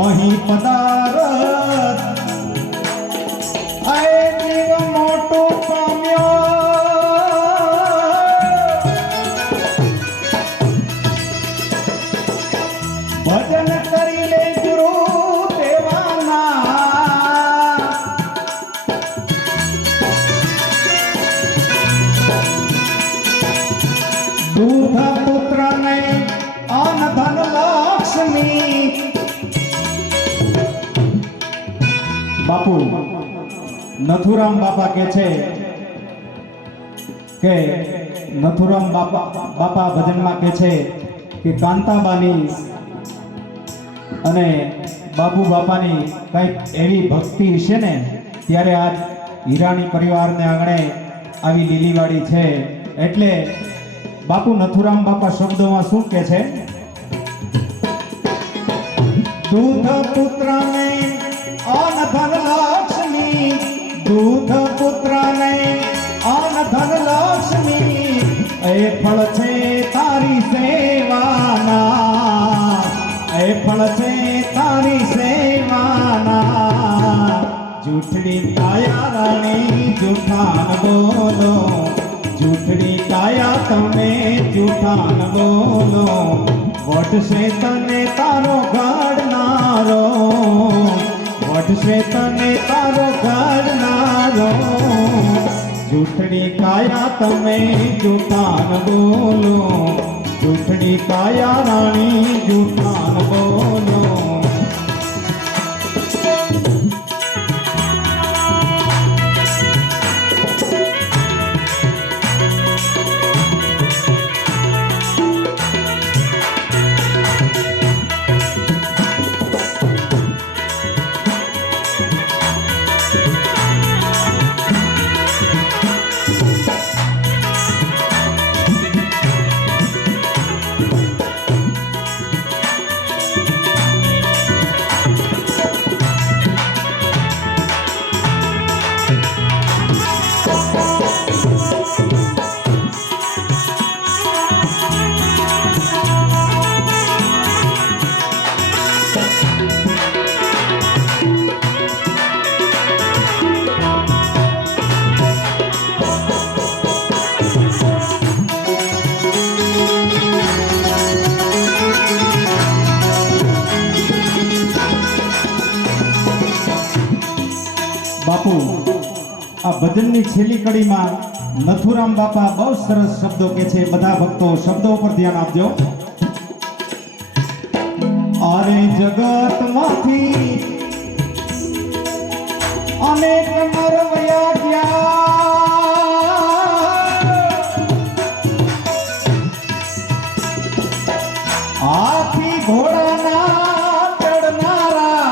અહીં પધારત આય જીવ મોટો પામ્યો ભજન કરી લે ગુરુ દેવાના દૂધ પુત્ર ને અન ધન લક્ષ્મી બાપુ નથુરામ બાપા કહે છે કે નથુરામ બાપા ભજનમાં કહે છે કે કાંતાબાની અને બાપુ બાપાની કંઈક એવી ભક્તિ છે ને ત્યારે આજ હીરાણી પરિવારને આંગણે આવી લીલીવાડી છે એટલે બાપુ નથુરામ બાપા શબ્દોમાં શું કહે છે દૂધ પુત્ર ને અન ધન લક્ષ્મી દૂધ પુત્ર ને અન ધન લક્ષ્મી એ ફળ છે તારી સેવાના એ ફળ છે તારી સેવાના જૂઠડી કાયા રાણી જૂઠાન બોલો જૂઠડી કાયા તમે જૂઠાન બોલો વટશે તને તારો ઘડનારો વટશે તને તારો ઘડનારો જૂઠડી કાયા તમે જૂઠાન બોલો જૂઠડી કાયા રાણી જૂઠાન બોલો બાપુ આ ભજનની છેલ્લી કડીમાં નથુરામ બાપા બહુ સરસ શબ્દો કે છે બધા ભક્તો શબ્દો પર ધ્યાન આપજો અરે જગતમાંથી અનેક નર વયા ગયા આથી ઘોડાના ચડનારા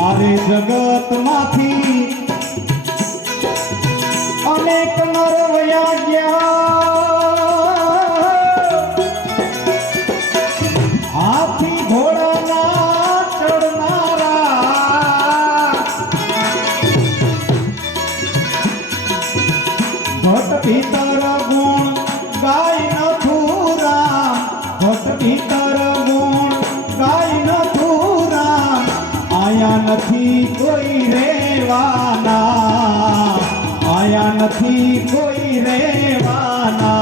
અરે જગતમાંથી અનેક નર વયા ગયા હાથી ઘોડાના ચડનારા ભટ ભીતર ગુણ ગાય નથુરામ ભટ ભીતર ગુણ ગાય નથુરામ આયા નથી કોઈ રેવાના આયા નથી કોઈ રેવાના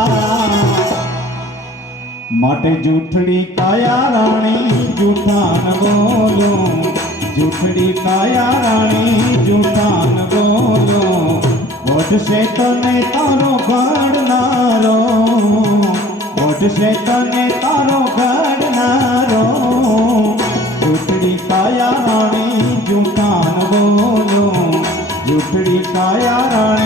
માટે જૂઠડી કાયા રાણી જૂઠાન બોલો જૂઠડી કાયા રાણી જૂઠાન બોલો વટશે તને તારો ઘડનારો વટશે તને તારો ઘડનારો જૂઠડી કાયા રાણી જૂઠાન બોલો જૂઠડી કાયા રાણી